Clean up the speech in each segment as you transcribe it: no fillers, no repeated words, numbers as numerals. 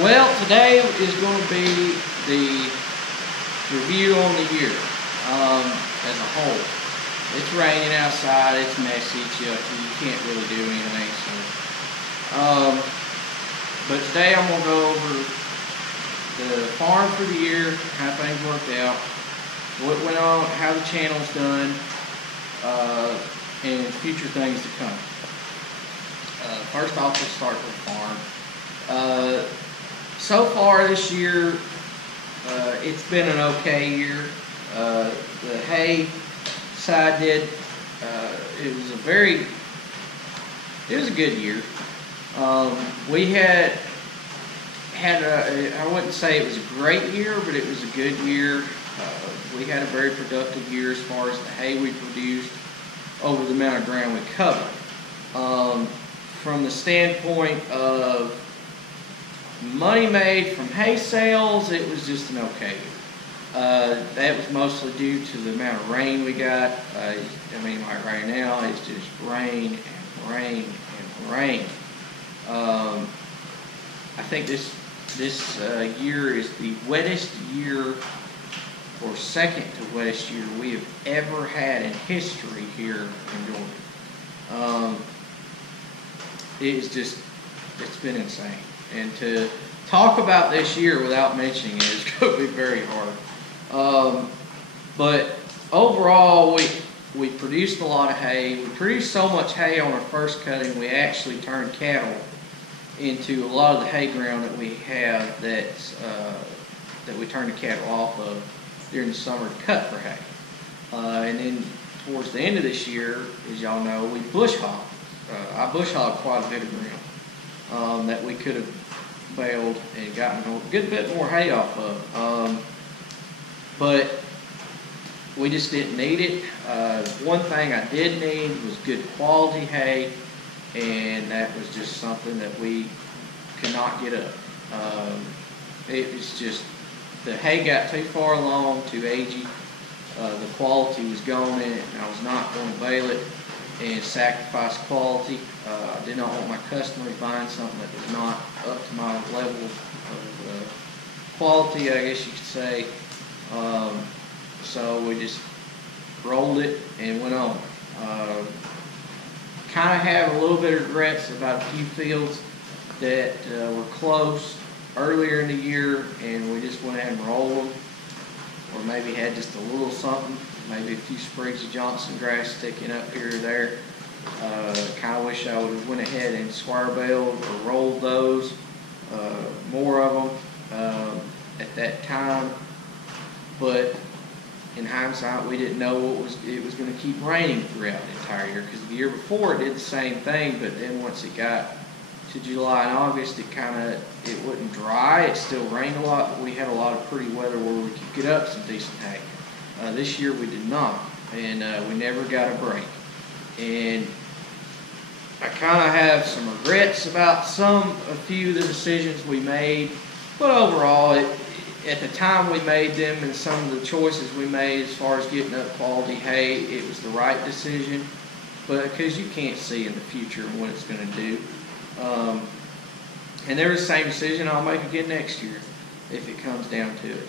Well, today is going to be the review on the year as a whole. It's raining outside, it's messy, it's yucky, you can't really do anything. But today I'm going to go over the farm for the year, how things worked out, what went on, how the channel's done, and future things to come. First off, let's start with the farm. So far this year, it's been an okay year. The hay side did, it was a good year. We had I wouldn't say it was a great year, but it was a good year. We had a very productive year as far as the hay we produced over the amount of ground we covered. From the standpoint of money made from hay sales, it was just an okay year. That was mostly due to the amount of rain we got. Like right now, it's just rain and rain and rain. I think this year is the wettest year, or second to wettest year we have ever had in history here in Georgia. It's been insane. And to talk about this year without mentioning it is going to be very hard. But overall, we produced a lot of hay. We produced so much hay on our first cutting, we actually turned cattle into a lot of the hay ground that we have that we turn the cattle off of during the summer to cut for hay. And then towards the end of this year, as y'all know, we bush hogged. I bush hogged quite a bit of ground that we could have baled and gotten a good bit more hay off of. But we just didn't need it. One thing I did need was good quality hay, and that was just something that we could not get up. It was just, the hay got too far along, too agey. The quality was gone in it, and I was not going to bale it and sacrifice quality. I did not want my customers buying something that was not up to my level of quality, I guess you could say. So we just rolled it and went on. Kind of have a little bit of regrets about a few fields that were close earlier in the year, and we just went ahead and rolled them, or maybe had just a little something, maybe a few sprigs of Johnson grass sticking up here or there. Kind of wish I would have went ahead and square baled or rolled those, more of them at that time. But in hindsight, we didn't know it was going to keep raining throughout the entire year, because the year before it did the same thing, but then once it got to July and August, it wasn't dry. It still rained a lot, but we had a lot of pretty weather where we could get up some decent hay. This year we did not, and we never got a break. And I kind of have some regrets about a few of the decisions we made, but overall, at the time we made them and some of the choices we made as far as getting up quality hay, it was the right decision, but because you can't see in the future what it's going to do. And there's the same decision I'll make again next year if it comes down to it,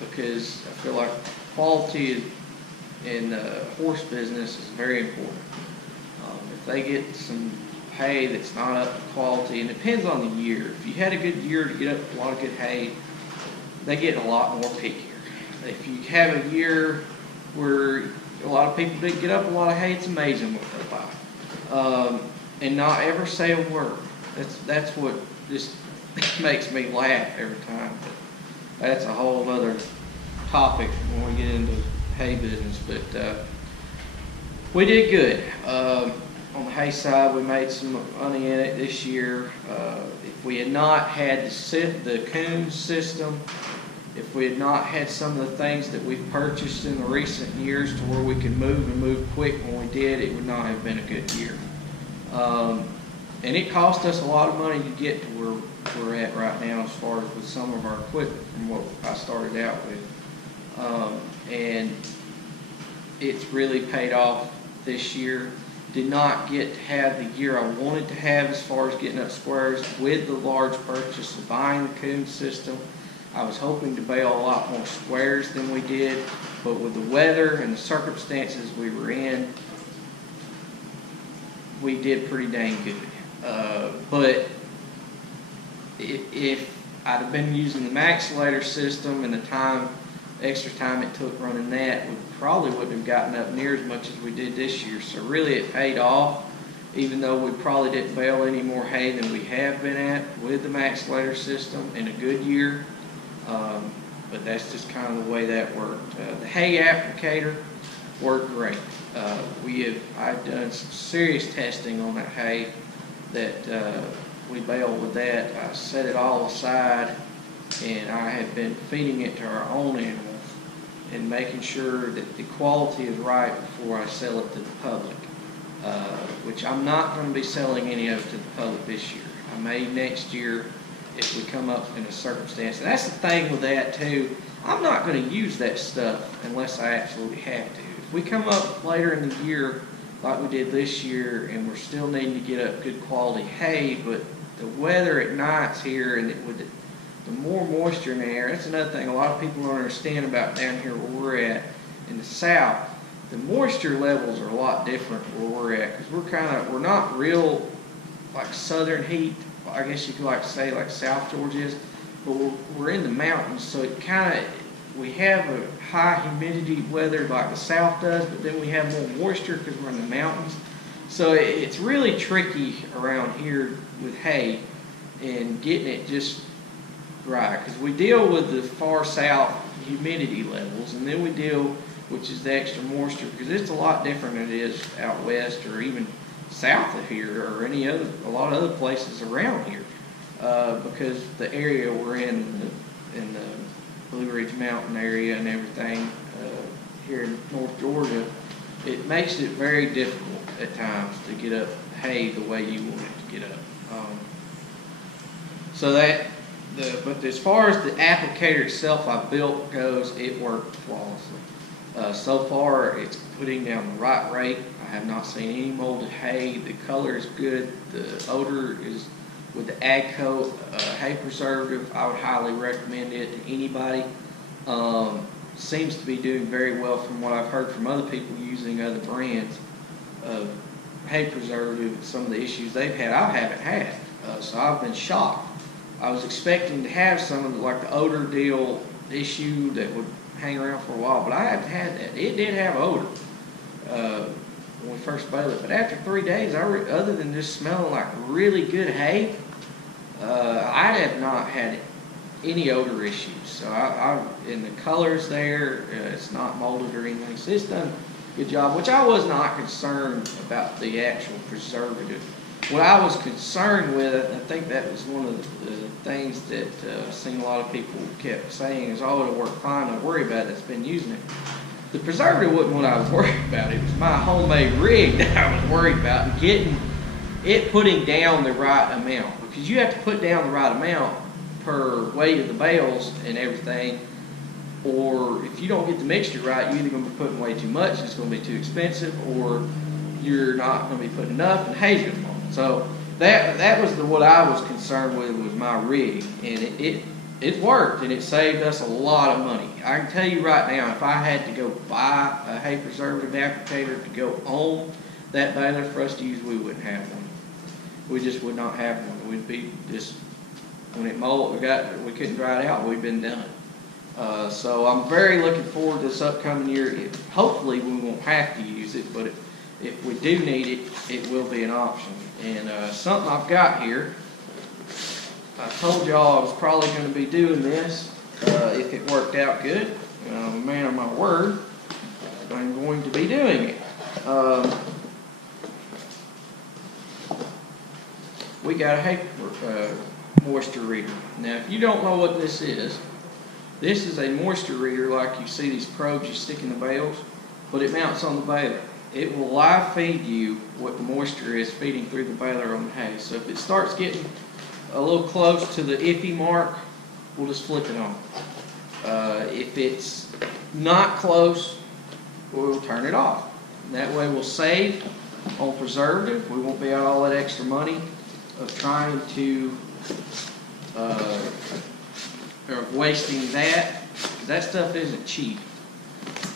because I feel like quality in the horse business is very important. If they get some hay that's not up to quality, and it depends on the year. If you had a good year to get up a lot of good hay, they get a lot more pickier. If you have a year where a lot of people didn't get up a lot of hay, it's amazing what they buy. And not ever say a word. That's what just makes me laugh every time. But that's a whole other topic when we get into hay business. But we did good. On the hay side, we made some money in it this year. If we had not had the coon system, if we had not had some of the things that we've purchased in the recent years to where we could move and move quick when we did, it would not have been a good year. And it cost us a lot of money to get to where we're at right now as far as with some of our equipment from what I started out with. And it's really paid off this year. did not get to have the year I wanted to have as far as getting up squares with the large purchase of buying the coon system. I was hoping to bale a lot more squares than we did, but with the weather and the circumstances we were in, we did pretty dang good. But if I'd have been using the Maxillator system and the extra time it took running that, we probably wouldn't have gotten up near as much as we did this year. So really it paid off, even though we probably didn't bale any more hay than we have been at with the Maxillator system in a good year. But that's just kind of the way that worked. The hay applicator worked great. I've done some serious testing on that hay that we baled with that. I set it all aside, and I have been feeding it to our own animals and making sure that the quality is right before I sell it to the public, which I'm not going to be selling any of it to the public this year. I may next year if we come up in a circumstance. And that's the thing with that too. I'm not going to use that stuff unless I absolutely have to. If we come up later in the year like we did this year and we're still needing to get up good quality hay, but the weather at night's here, and with the more moisture in the air, that's another thing a lot of people don't understand about down here where we're at in the south. The moisture levels are a lot different where we're at, because we're not real like southern heat, I guess you could like say like South Georgia is, but we're in the mountains, so we have a high humidity weather like the south does, but then we have more moisture because we're in the mountains. So it's really tricky around here with hay and getting it just right, because we deal with the far south humidity levels, and then we deal, which is the extra moisture, because it's a lot different than it is out west or even south of here or a lot of other places around here, because the area we're in the Blue Ridge Mountain area and everything here in North Georgia, it makes it very difficult at times to get up hay the way you want it to get up. But as far as the applicator itself I built goes, it worked flawlessly. So far, it's putting down the right rate. I have not seen any molded hay. The color is good. The odor is, with the AGCO hay preservative, I would highly recommend it to anybody. Seems to be doing very well from what I've heard from other people using other brands of hay preservative. Some of the issues they've had, I haven't had. So I've been shocked. I was expecting to have some of the odor deal issue that would hang around for a while, but I haven't had that. It did have odor when we first baled it, but after 3 days, other than just smelling like really good hay, I have not had any odor issues. So and the colors there, it's not molded or anything, so it's done a good job, which I was not concerned about the actual preservative. What I was concerned with, I think that was one of the things that I've seen a lot of people kept saying is, oh, it'll work fine, don't worry about it, that's been using it. The preservative wasn't what I was worried about. It was my homemade rig that I was worried about, and getting it putting down the right amount, because you have to put down the right amount per weight of the bales and everything, or if you don't get the mixture right, you're either going to be putting way too much and it's going to be too expensive, or you're not going to be putting enough and hay's going to fall. So that was what I was concerned with, was my rig, and it worked, and it saved us a lot of money. I can tell you right now, if I had to go buy a hay preservative applicator to go on that baler for us to use, we wouldn't have one. We just would not have one. We'd be just, when it molded, we couldn't dry it out, we'd been done. So I'm very looking forward to this upcoming year. Hopefully we won't have to use it, but if we do need it, it will be an option. And something I've got here, I told y'all I was probably going to be doing this if it worked out good. I'm a man of my word. I'm going to be doing it. We got a hay moisture reader. Now, if you don't know what this is a moisture reader like you see these probes you stick in the bales, but it mounts on the baler. It will live feed you what the moisture is feeding through the baler on the hay. So if it starts getting a little close to the iffy mark, we'll just flip it on. If it's not close, we'll turn it off. That way we'll save on preservative. We won't be out all that extra money of trying to, or wasting that. That stuff isn't cheap.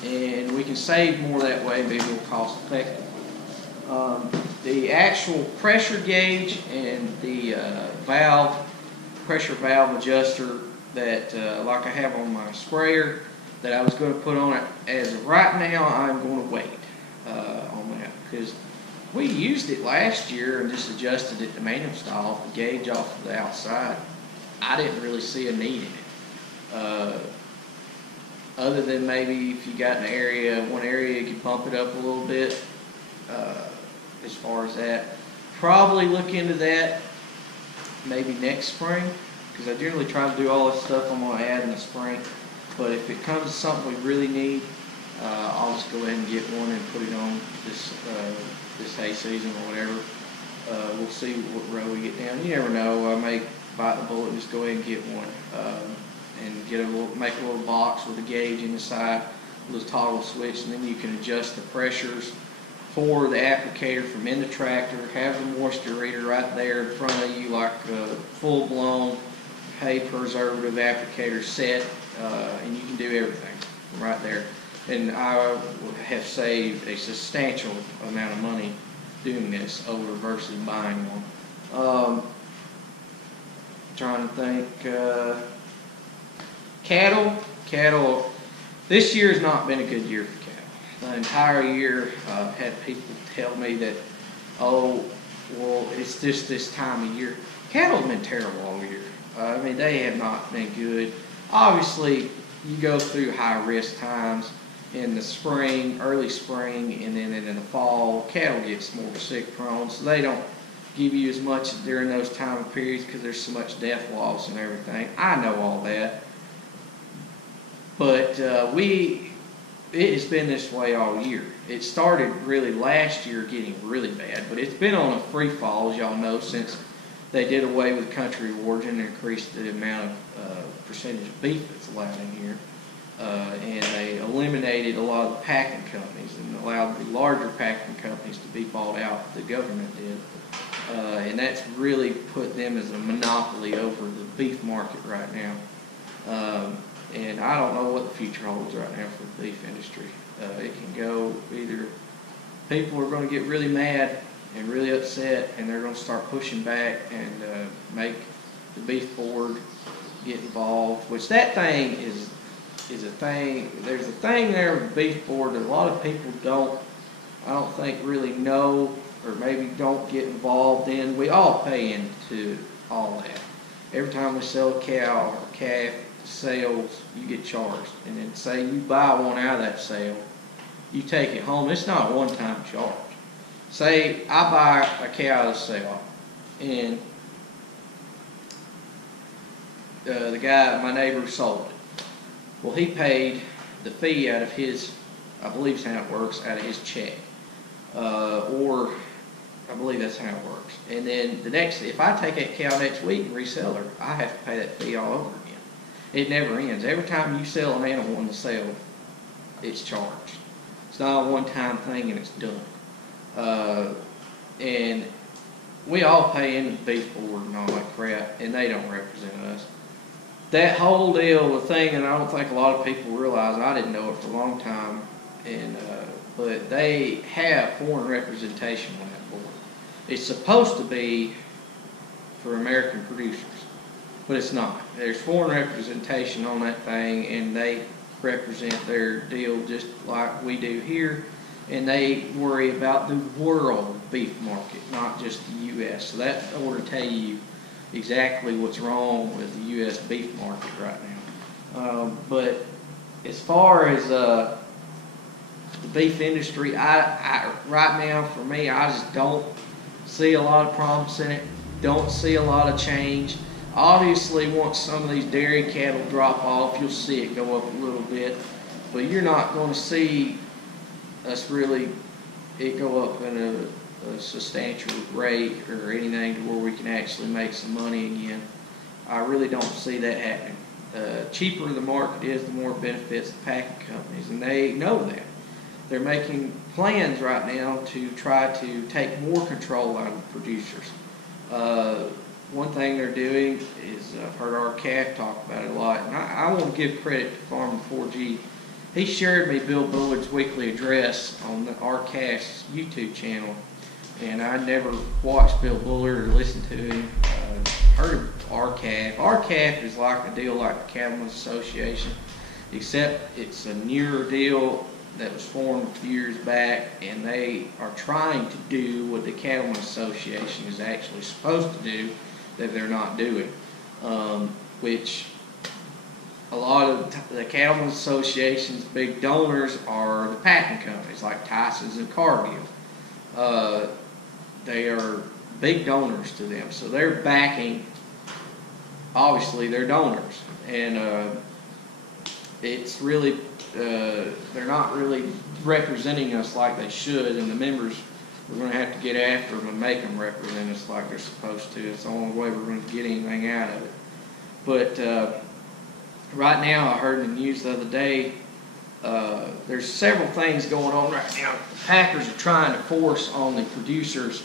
And we can save more that way and be more cost effective. The actual pressure gauge and the pressure valve adjuster that like I have on my sprayer that I was going to put on it, as of right now I'm going to wait on that, because we used it last year and just adjusted it to manual style, the gauge off of the outside. I didn't really see a need in it. Other than maybe if you got one area you could bump it up a little bit. As far as that, probably look into that maybe next spring, because I generally try to do all this stuff I'm going to add in the spring. But if it comes to something we really need, I'll just go ahead and get one and put it on this hay season or whatever. We'll see what row we get down. You never know. I may bite the bullet and just go ahead and get one, and make a little box with a gauge in the side, a little toggle switch, and then you can adjust the pressures for the applicator from in the tractor. Have the moisture reader right there in front of you, like a full-blown hay preservative applicator set, and you can do everything right there. And I have saved a substantial amount of money doing this over versus buying one. Trying to think. Cattle. This year has not been a good year for cattle. The entire year, I've had people tell me that, oh, well, it's just this time of year. Cattle have been terrible all year. I mean, they have not been good. Obviously, you go through high-risk times in the spring, early spring, and then in the fall. Cattle gets more sick-prone, so they don't give you as much during those time of periods because there's so much death loss and everything. I know all that. But it has been this way all year. It started really last year getting really bad, but it's been on a free fall, as y'all know, since they did away with country of origin and increased the amount of percentage of beef that's allowed in here. And they eliminated a lot of the packing companies and allowed the larger packing companies to be bought out. The government did. And that's really put them as a monopoly over the beef market right now. And I don't know what the future holds right now for the beef industry. It can go either people are going to get really mad and really upset, and they're going to start pushing back and make the beef board get involved, which that thing is a thing. There's a thing there with the beef board that a lot of people I don't think really know, or maybe don't get involved in. We all pay into all that. Every time we sell a cow or a calf, sales, you get charged. And then say you buy one out of that sale, you take it home. It's not a one-time charge. Say I buy a cow at a sale, and the guy, my neighbor, sold it. Well, he paid the fee out of his, I believe is how it works, out of his check. Or I believe that's how it works. And then if I take that cow next week and resell her, I have to pay that fee all over again. It never ends. Every time you sell an animal in the sale, it's charged. It's not a one-time thing and it's done. And we all pay into the beef board and all that crap, and they don't represent us. That whole deal, the thing, and I don't think a lot of people realize, I didn't know it for a long time, but they have foreign representation on that board. It's supposed to be for American producers, but it's not. There's foreign representation on that thing, and they represent their deal just like we do here, and they worry about the world beef market, not just the U.S. So that ought to tell you exactly what's wrong with the U.S. beef market right now. But as far as the beef industry, I right now, for me, I just don't see a lot of promise in it. Don't see a lot of change. Obviously, once some of these dairy cattle drop off, you'll see it go up a little bit, but you're not going to see us really it go up in a substantial rate or anything to where we can actually make some money again. I really don't see that happening. Cheaper the market is, the more it benefits the packing companies, and they know that. they're making plans right now to try to take more control out of the producers. One thing they're doing is, I've heard our calf talk about it a lot, and I want to give credit to Farm 4G. He shared me Bill Bullard's weekly address on the RCAF's YouTube channel, and I never watched Bill Bullard or listened to him. Heard of RCAF. RCAF is like a deal like the Cattlemen's Association, except it's a newer deal that was formed a few years back, and they are trying to do what the Cattlemen's Association is actually supposed to do that they're not doing, which a lot of the Cattlemen's Association's big donors are the packing companies like Tyson's and Cargill. They are big donors to them, so they're backing, obviously, their donors, and it's really, they're not really representing us like they should, and the members, we're going to have to get after them and make them represent us like they're supposed to. It's the only way we're going to get anything out of it. But right now, I heard in the news the other day, there's several things going on right now. The packers are trying to force on the producers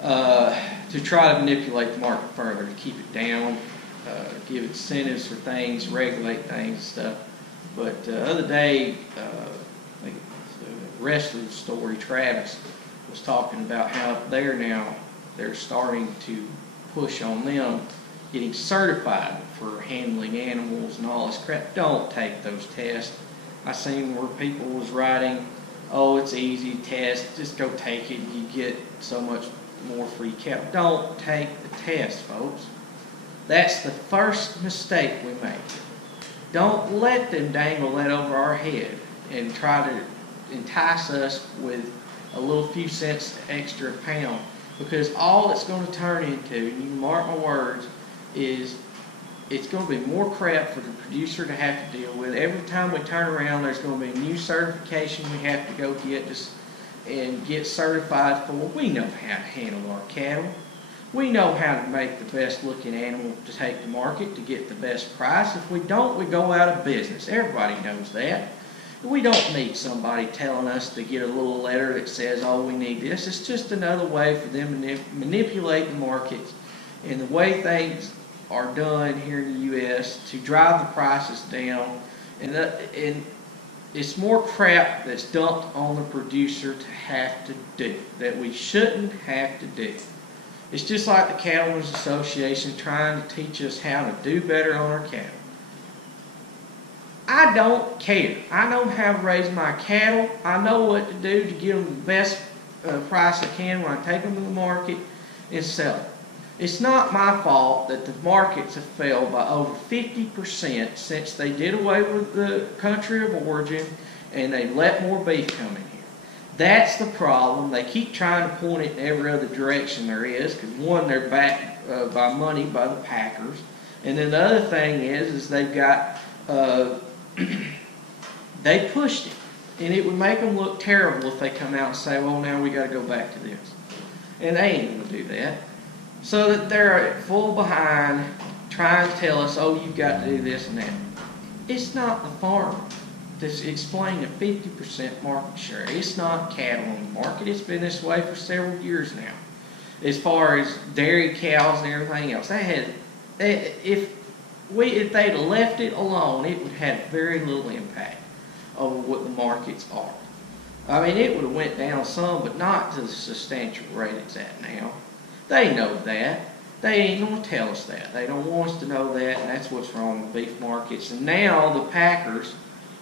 to try to manipulate the market further, to keep it down, give incentives for things, regulate things and stuff. But the other day, I think the rest of the story, Travis was talking about how they're starting to push on them getting certified for handling animals and all this crap. Don't take those tests. I seen where people was writing, oh, it's easy test, just go take it, you get so much more free cattle. Don't take the test, folks. That's the first mistake we make. Don't let them dangle that over our head and try to entice us with a little few cents extra a pound, because all it's going to turn into, you mark my words, is it's going to be more crap for the producer to have to deal with. Every time we turn around, there's going to be a new certification we have to go get and get certified for. We know how to handle our cattle. We know how to make the best looking animal to take to market to get the best price. If we don't, we go out of business. Everybody knows that. We don't need somebody telling us to get a little letter that says, oh, we need this. It's just another way for them to manipulate the markets and the way things are done here in the U.S. to drive the prices down. And it's more crap that's dumped on the producer to have to do, that we shouldn't have to do. It's just like the Cattlemen's Association trying to teach us how to do better on our cattle. I don't care. I know how to raise my cattle. I know what to do to get them the best price I can when I take them to the market and sell them. It's not my fault that the markets have fell by over 50% since they did away with the country of origin and they let more beef come in here. That's the problem. They keep trying to point it in every other direction there is, because one, they're backed by money by the packers, and then the other thing is they've got they pushed it, and it would make them look terrible if they come out and say, well, now we got to go back to this, and they ain't going to do that. So that they're full behind trying to tell us, oh, you've got to do this and that. It's not the farmer that's explaining a 50% market share. It's not cattle on the market. It's been this way for several years now. As far as dairy cows and everything else, if they'd have left it alone, it would have very little impact over what the markets are. I mean, it would have went down some, but not to the substantial rate it's at now. They know that. They ain't going to tell us that. They don't want us to know that, and that's what's wrong with beef markets. And now the packers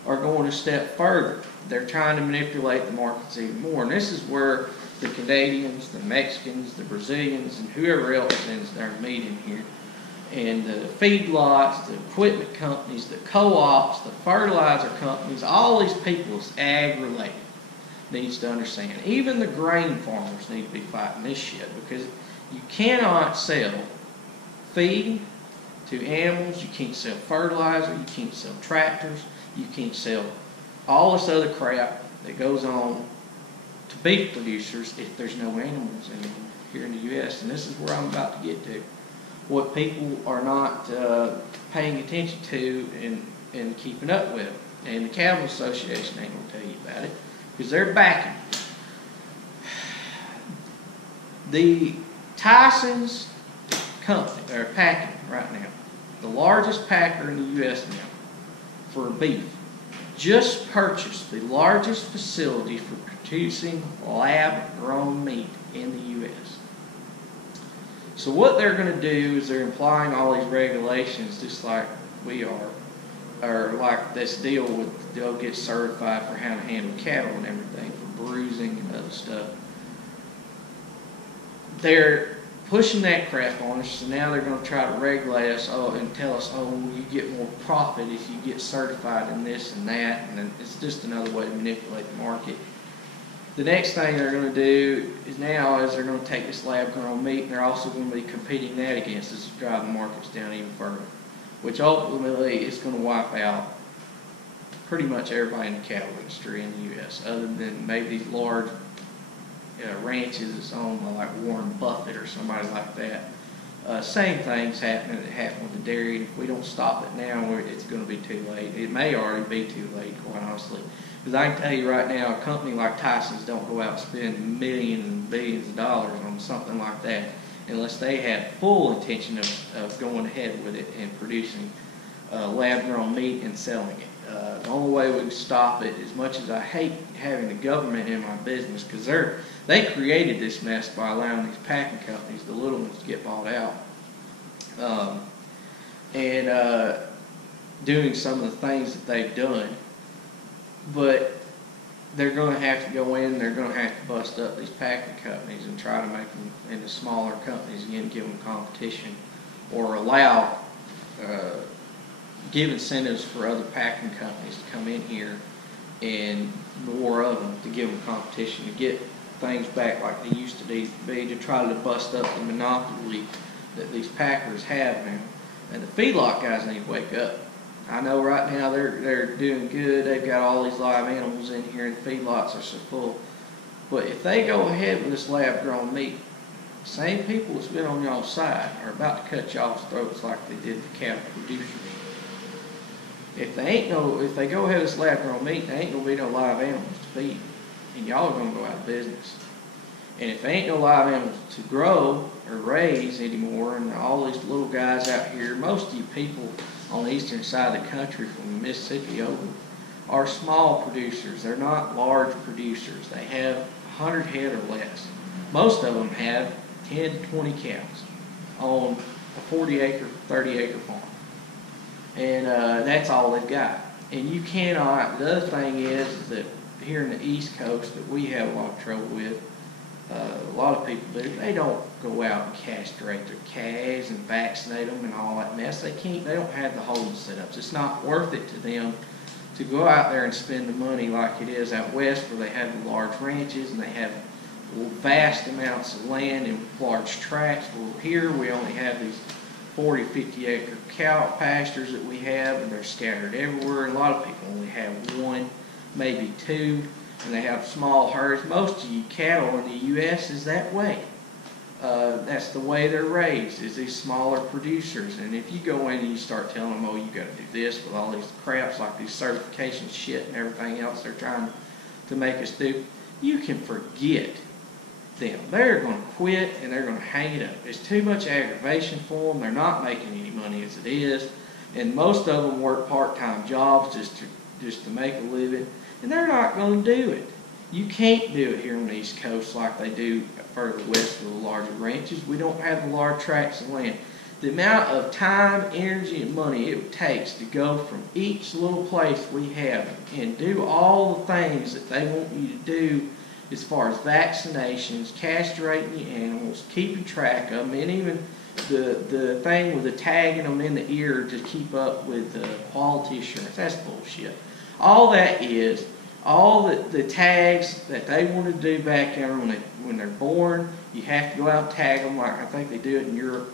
are going a step further. They're trying to manipulate the markets even more. And this is where the Canadians, the Mexicans, the Brazilians, and whoever else sends their meat in here, and the feedlots, the equipment companies, the co-ops, the fertilizer companies, all these people is ag-related, needs to understand. Even the grain farmers need to be fighting this shit, because you cannot sell feed to animals, you can't sell fertilizer, you can't sell tractors, you can't sell all this other crap that goes on to beef producers if there's no animals here in the U.S. And this is where I'm about to get to. What people are not paying attention to and keeping up with. And the Cattle Association ain't going to tell you about it. because they're backing. The Tyson's company, they're packing right now, the largest packer in the U.S. now for beef, just purchased the largest facility for producing lab-grown meat in the U.S. So what they're going to do is they're implying all these regulations just like we are, or like this deal with they'll get certified for how to handle cattle and everything, for bruising and other stuff. They're pushing that crap on us, so now they're going to try to regulate us and tell us, oh, you get more profit if you get certified in this and that, and then it's just another way to manipulate the market. The next thing they're going to do is they're going to take this lab-grown meat, and they're also going to be competing that against us to drive the markets down even further, which ultimately is going to wipe out pretty much everybody in the cattle industry in the U.S., other than maybe these large ranches that's owned by like Warren Buffett or somebody like that. Same things happening that happened with the dairy. If we don't stop it now, it's going to be too late. It may already be too late, quite honestly. Because I can tell you right now, a company like Tyson's don't go out and spend millions and billions of dollars on something like that unless they have full intention of going ahead with it and producing lab-grown meat and selling it. The only way we can stop it, as much as I hate having the government in my business, because they created this mess by allowing these packing companies, the little ones, to get bought out, and doing some of the things that they've done. But they're going to have to go in, they're going to have to bust up these packing companies and try to make them into smaller companies again, give them competition, or allow give incentives for other packing companies to come in here and more of them to give them competition, to get things back like they used to be, to try to bust up the monopoly that these packers have now. And the feedlot guys need to wake up. I know right now they're doing good. They've got all these live animals in here, and the feedlots are so full. But if they go ahead with this lab-grown meat, the same people that's been on y'all's side are about to cut y'all's throats like they did the cattle producers. If they go ahead with this lab-grown meat, there ain't gonna be no live animals to feed, and y'all are gonna go out of business. And if there ain't no live animals to grow or raise anymore, and all these little guys out here, most of you people on the eastern side of the country from Mississippi over are small producers. They're not large producers. They have 100 head or less. Most of them have 10 to 20 cows on a 40-acre, 30-acre farm. And that's all they've got. And you cannot, the other thing is that here in the East Coast that we have a lot of trouble with, a lot of people do, they don't go out and castrate their calves and vaccinate them and all that mess. They don't have the holding setups. It's not worth it to them to go out there and spend the money like it is out west, where they have the large ranches and they have vast amounts of land and large tracts. Well, here we only have these 40, 50-acre cow pastures that we have, and they're scattered everywhere. And a lot of people only have one, maybe two, and they have small herds. Most of you cattle in the U.S. is that way. That's the way they're raised, is these smaller producers. And if you go in and you start telling them, oh, you got to do this with all these craps, like these certification shit and everything else they're trying to make us do, you can forget them. They're going to quit and they're going to hang it up. It's too much aggravation for them. They're not making any money as it is, and most of them work part-time jobs just to make a living, and they're not going to do it. You can't do it here on the East Coast like they do further west with the larger ranches. We don't have the large tracts of land. The amount of time, energy, and money it takes to go from each little place we have and do all the things that they want you to do as far as vaccinations, castrating the animals, keeping track of them, and even the thing with the tagging them in the ear to keep up with the quality assurance. That's bullshit. All that is, all the tags that they want to do back there when they're born, you have to go out and tag them like I think they do it in Europe,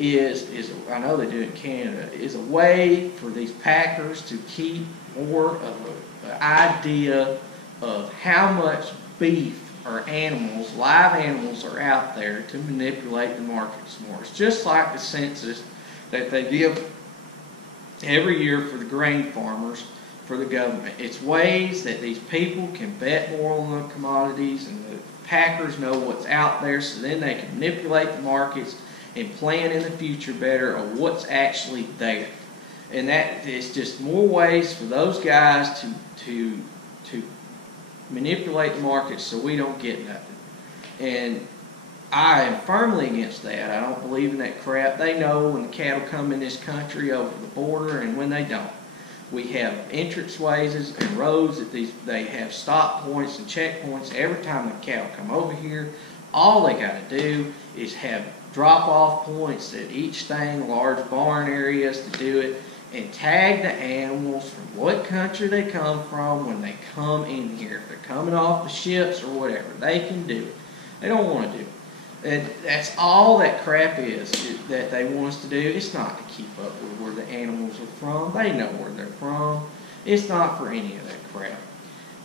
I know they do it in Canada, is a way for these packers to keep more of an idea of how much beef or animals, live animals, are out there to manipulate the markets more. It's just like the census that they give every year for the grain farmers for the government. It's ways that these people can bet more on the commodities, and the packers know what's out there, so then they can manipulate the markets and plan in the future better of what's actually there. And that is just more ways for those guys to manipulate the markets so we don't get nothing. And I am firmly against that. I don't believe in that crap. They know when the cattle come in this country over the border and when they don't. We have entrance ways and roads that they have stop points and checkpoints every time the cattle come over here. All they got to do is have drop-off points at each thing, large barn areas to do it, and tag the animals from what country they come from when they come in here. If they're coming off the ships or whatever, they can do it. They don't want to do it. And that's all that crap is that they want us to do. It's not to keep up with where the animals are from. They know where they're from. It's not for any of that crap.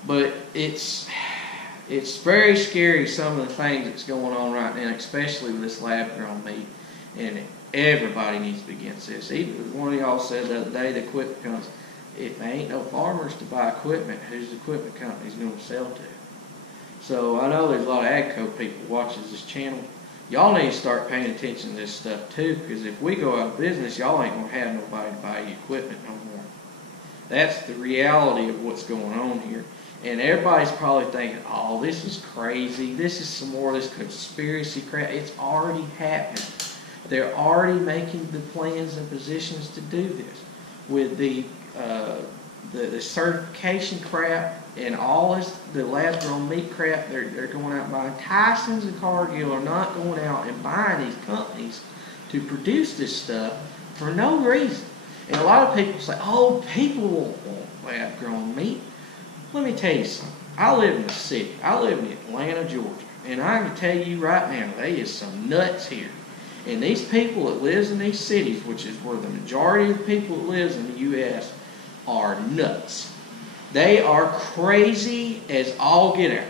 But it's very scary, some of the things that's going on right now, especially with this lab-grown meat. And everybody needs to be against this. Even one of y'all said the other day, the equipment companies, if there ain't no farmers to buy equipment, who's the equipment companies going to sell to? So I know there's a lot of AGCO people watching this channel. Y'all need to start paying attention to this stuff too, because if we go out of business, y'all ain't going to have nobody to buy you equipment no more. That's the reality of what's going on here. And everybody's probably thinking, oh, this is crazy. This is some more of this conspiracy crap. It's already happening. They're already making the plans and positions to do this. With the certification crap and all this, the lab-grown meat crap, they're going out and buying. Tyson's and Cargill are not going out and buying these companies to produce this stuff for no reason. And a lot of people say, oh, people won't want lab-grown meat. Let me tell you something. I live in the city. I live in Atlanta, Georgia. And I can tell you right now, there is some nuts here. And these people that lives in these cities, which is where the majority of the people that lives in the U.S. are nuts. They are crazy as all get out.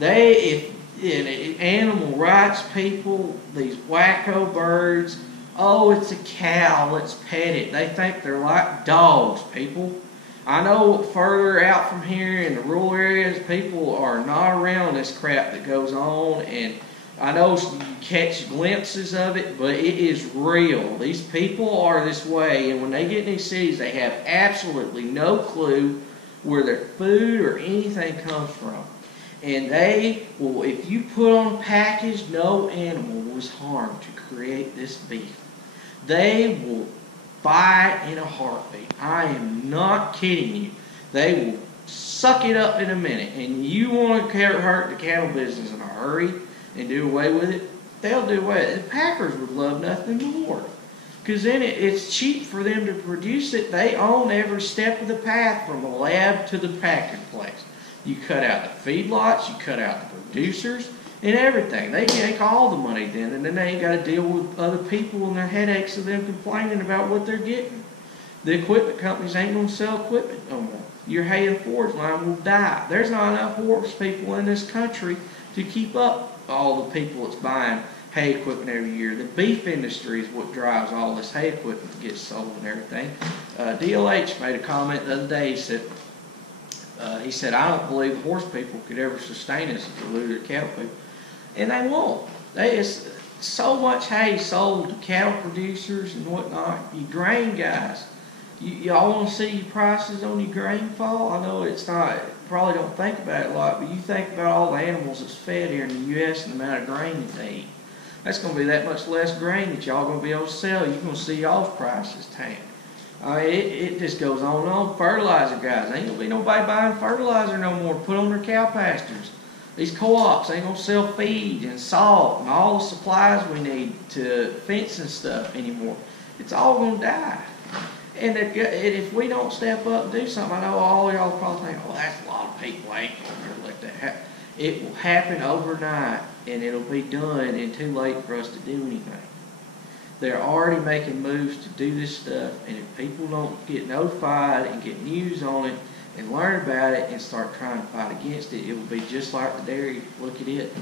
If animal rights people, these wacko birds, oh, it's a cow, let's pet it. They think they're like dogs, people. I know further out from here in the rural areas, people are not around this crap that goes on, and I know you catch glimpses of it, but it is real. These people are this way, and when they get in these cities, they have absolutely no clue where their food or anything comes from. And they will, if you put on a package, no animal was harmed to create this beef. They will buy it in a heartbeat. I am not kidding you. They will suck it up in a minute. And you want to hurt the cattle business in a hurry and do away with it, they'll do away with it. The packers would love nothing more. Because then it's cheap for them to produce it. They own every step of the path from the lab to the packing place. You cut out the feedlots, you cut out the producers, and everything. They take all the money then, and then they ain't got to deal with other people and their headaches of them complaining about what they're getting. The equipment companies ain't going to sell equipment no more. Your hay and forage line will die. There's not enough horse people in this country to keep up all the people that's buying hay equipment every year. The beef industry is what drives all this hay equipment that gets sold and everything. DLH made a comment the other day. He said, I don't believe horse people could ever sustain us if we lose their cattle people. And they won't. It's so much hay sold to cattle producers and whatnot. You grain guys, y'all want to see your prices on your grain fall? I know it's not, probably don't think about it a lot, but you think about all the animals that's fed here in the U.S. and the amount of grain that they eat. That's going to be that much less grain that y'all going to be able to sell. You're going to see y'all's prices tank. I mean, it just goes on and on. Fertilizer guys, ain't going to be nobody buying fertilizer no more to put on their cow pastures. These co-ops ain't going to sell feed and salt and all the supplies we need to fence and stuff anymore. It's all going to die. And if we don't step up and do something, I know all y'all probably think, oh, that's a lot of people. I ain't going to let that happen. It will happen overnight, and it'll be done and too late for us to do anything. They're already making moves to do this stuff, and if people don't get notified and get news on it and learn about it and start trying to fight against it, it will be just like the dairy. Look at it.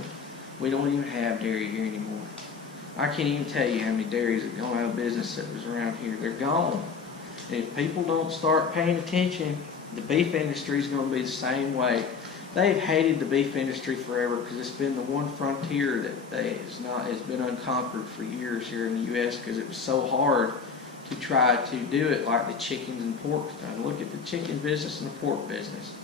We don't even have dairy here anymore. I can't even tell you how many dairies that gone out of business that was around here. They're gone. And if people don't start paying attention, The beef industry is going to be the same way. They've hated the beef industry forever because it's been the one frontier that has been unconquered for years here in the U.S. because it was so hard to try to do it like the chickens and pork's done. Look at the chicken business and the pork business,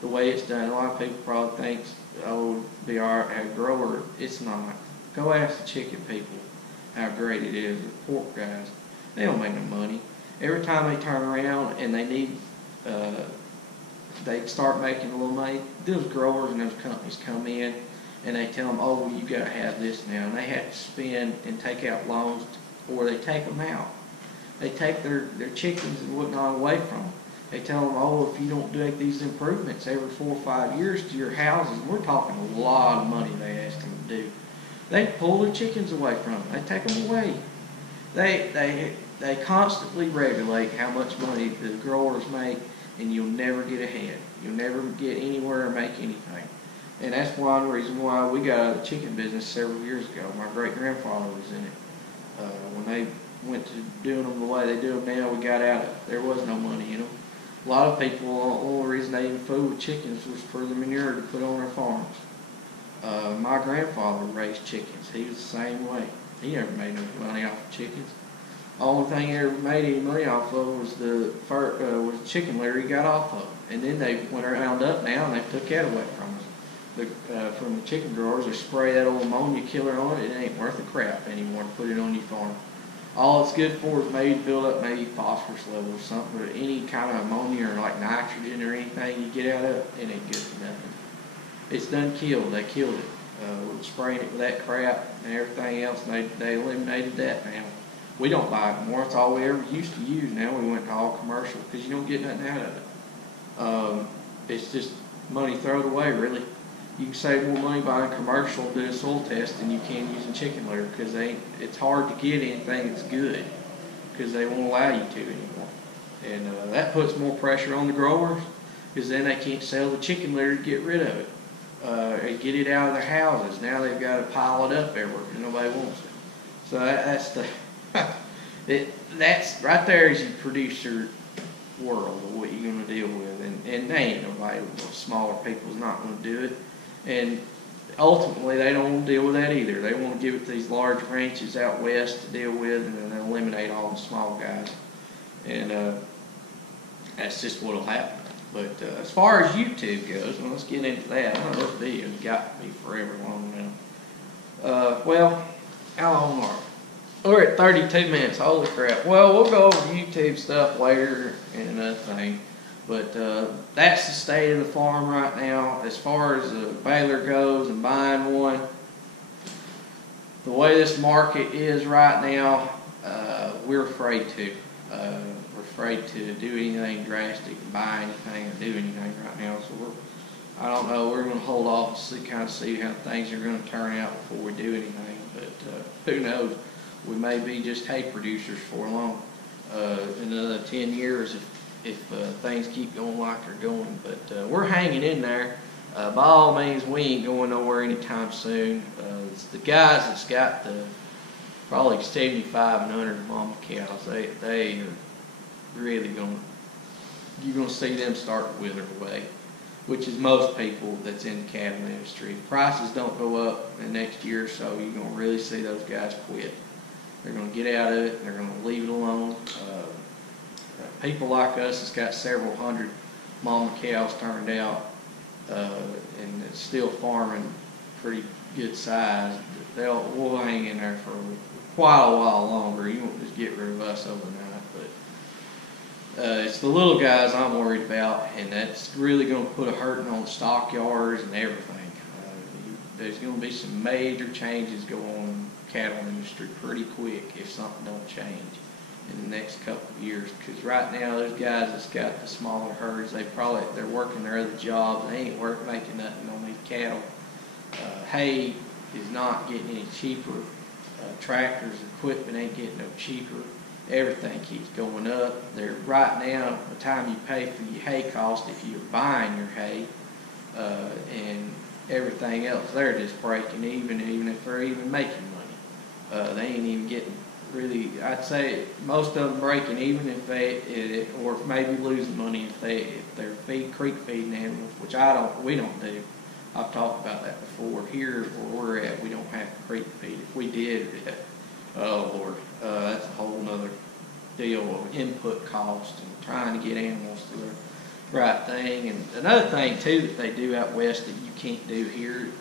the way it's done. A lot of people probably think, oh, it'll be all right, have a grower. It's not. Go ask the chicken people how great it is. The pork guys, they don't make no money. Every time they turn around and they need, they start making a little money, those growers and those companies come in and they tell them, oh, well, you got to have this now. And they have to spend and take out loans, or they take them out. They take their chickens and whatnot away from them. They tell them, oh, if you don't make these improvements every 4 or 5 years to your houses, we're talking a lot of money they ask them to do. They pull their chickens away from them. They take them away. They constantly regulate how much money the growers make, and you'll never get ahead. You'll never get anywhere or make anything. And that's one reason why we got out of the chicken business several years ago. My great-grandfather was in it. When they went to doing them the way they do them now, we got out of it. There was no money in them. A lot of people, the only reason they even food with chickens was for the manure to put on their farms. My grandfather raised chickens. He was the same way. He never made no money off of chickens. The only thing he ever made any money off of was the chicken litter he got off of. And then they went around up now and they took that away from the chicken growers. They spray that old ammonia killer on it. It ain't worth a crap anymore to put it on your farm. All it's good for is maybe to build up maybe phosphorus levels or something, but any kind of ammonia or like nitrogen or anything you get out of it, it ain't good for nothing. It's done killed. They killed it. With spraying it with that crap and everything else, and they eliminated that now. We don't buy it anymore. It's all we ever used to use. Now we went to all commercial because you don't get nothing out of it. It's just money thrown away, really. You can save more money buying commercial and doing a soil test than you can using chicken litter because it's hard to get anything that's good because they won't allow you to anymore. And that puts more pressure on the growers because then they can't sell the chicken litter to get rid of it. And get it out of their houses. Now they've got to pile it up everywhere because nobody wants it. So that's that's right there is your producer world of what you're going to deal with. And they ain't nobody, smaller people's not going to do it. And ultimately, they don't want to deal with that either. They want to give it to these large ranches out west to deal with, and then they eliminate all the small guys. And that's just what will happen. But as far as YouTube goes, well, let's get into that. I know this video's got to be forever long now. Well, how long are we? We're at 32 minutes. Holy crap. Well, we'll go over YouTube stuff later and another thing. But that's the state of the farm right now. As far as a baler goes and buying one, the way this market is right now, we're afraid to. We're afraid to do anything drastic, buy anything, or do anything right now. So I don't know. We're going to hold off and kind of see how things are going to turn out before we do anything. But who knows? We may be just hay producers for long. In another 10 years, if things keep going like they're going. But we're hanging in there. By all means, we ain't going nowhere anytime soon. It's the guys that's got the probably 75 and under mama cows. They are really you're going to see them start to wither away, which is most people that's in the cattle industry. If prices don't go up in the next year or so, you're going to really see those guys quit. They're going to get out of it. They're going to leave it alone. People like us that's got several hundred mama cows turned out and it's still farming pretty good size, we'll hang in there for quite a while longer. You won't just get rid of us overnight. But it's the little guys I'm worried about, and that's really going to put a hurting on the stockyards and everything. There's going to be some major changes going on in the cattle industry pretty quick if something don't change in the next couple of years. Because right now, those guys that's got the smaller herds, they're working their other jobs. They ain't making nothing on these cattle. Hay is not getting any cheaper. Tractors, equipment ain't getting no cheaper. Everything keeps going up. Right now, the time you pay for your hay cost, if you're buying your hay, and everything else, they're just breaking even if they're even making money. They ain't even getting really, I'd say most of them breaking even if or maybe losing money if they're creek feeding animals, which we don't do. I've talked about that before. Here where we're at, we don't have to creek feed. If we did, oh Lord, that's a whole nother deal of input cost and trying to get animals to the right thing. And another thing too that they do out west that you can't do here,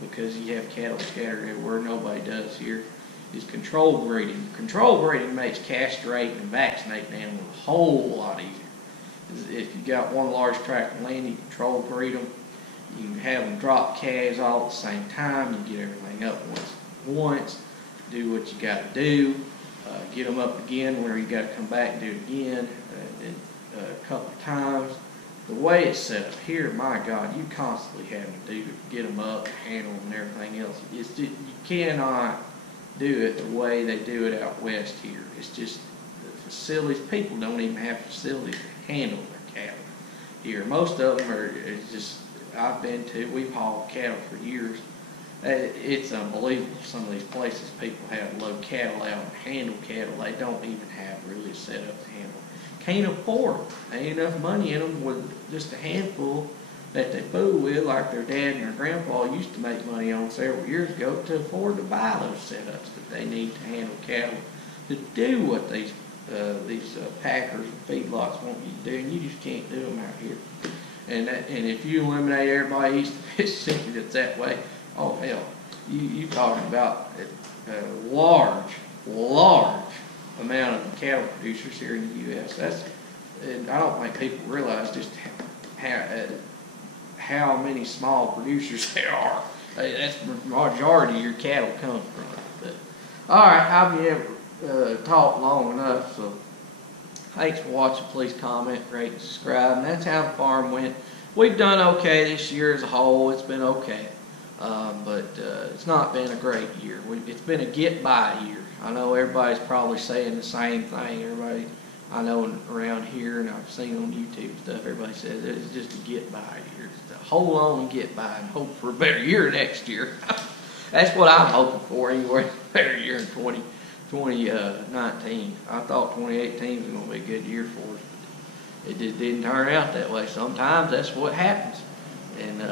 because you have cattle scattered everywhere, nobody does here, is control breeding. Control breeding makes castrating and vaccinating animals a whole lot easier. If you got one large tract of land, you control breed them. You can have them drop calves all at the same time. You get everything up once. Do what you got to do. Get them up again where you got to come back and do it again a couple of times. The way it's set up here, my God, you constantly having to get them up, handle them, and everything else. You cannot do it the way they do it out west here. It's just the facilities. People don't even have facilities to handle their cattle here. Most of them are just. We've hauled cattle for years. It's unbelievable. Some of these places people have load cattle out and handle cattle. They don't even have really set up to handle. Can't afford them. There ain't enough money in them with just a handful that they fool with, like their dad and their grandpa used to make money on several years ago, to afford to buy those setups that they need to handle cattle to do what these packers and feedlots want you to do, and you just can't do them out here. And if you eliminate everybody east of Mississippi that's that way, oh hell, you talking about a large amount of cattle producers here in the U.S. And I don't think people realize just how many small producers there are. That's the majority of your cattle comes from. But, all right, I've talked long enough, so thanks for watching. Please comment, rate, and subscribe. And that's how the farm went. We've done okay this year as a whole. It's been okay. But it's not been a great year. It's been a get-by year. I know everybody's probably saying the same thing. Everybody I know around here, and I've seen on YouTube stuff, everybody says it's just a get-by year. It's a hold on and get by and hope for a better year next year. That's what I'm hoping for anyway, a better year in 2019. I thought 2018 was going to be a good year for us, but it just didn't turn out that way. Sometimes that's what happens. And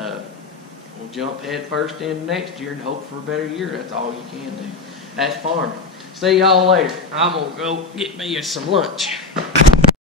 we'll jump head first into next year and hope for a better year. That's all you can do. That's farming. See y'all later. I'm going to go get me some lunch.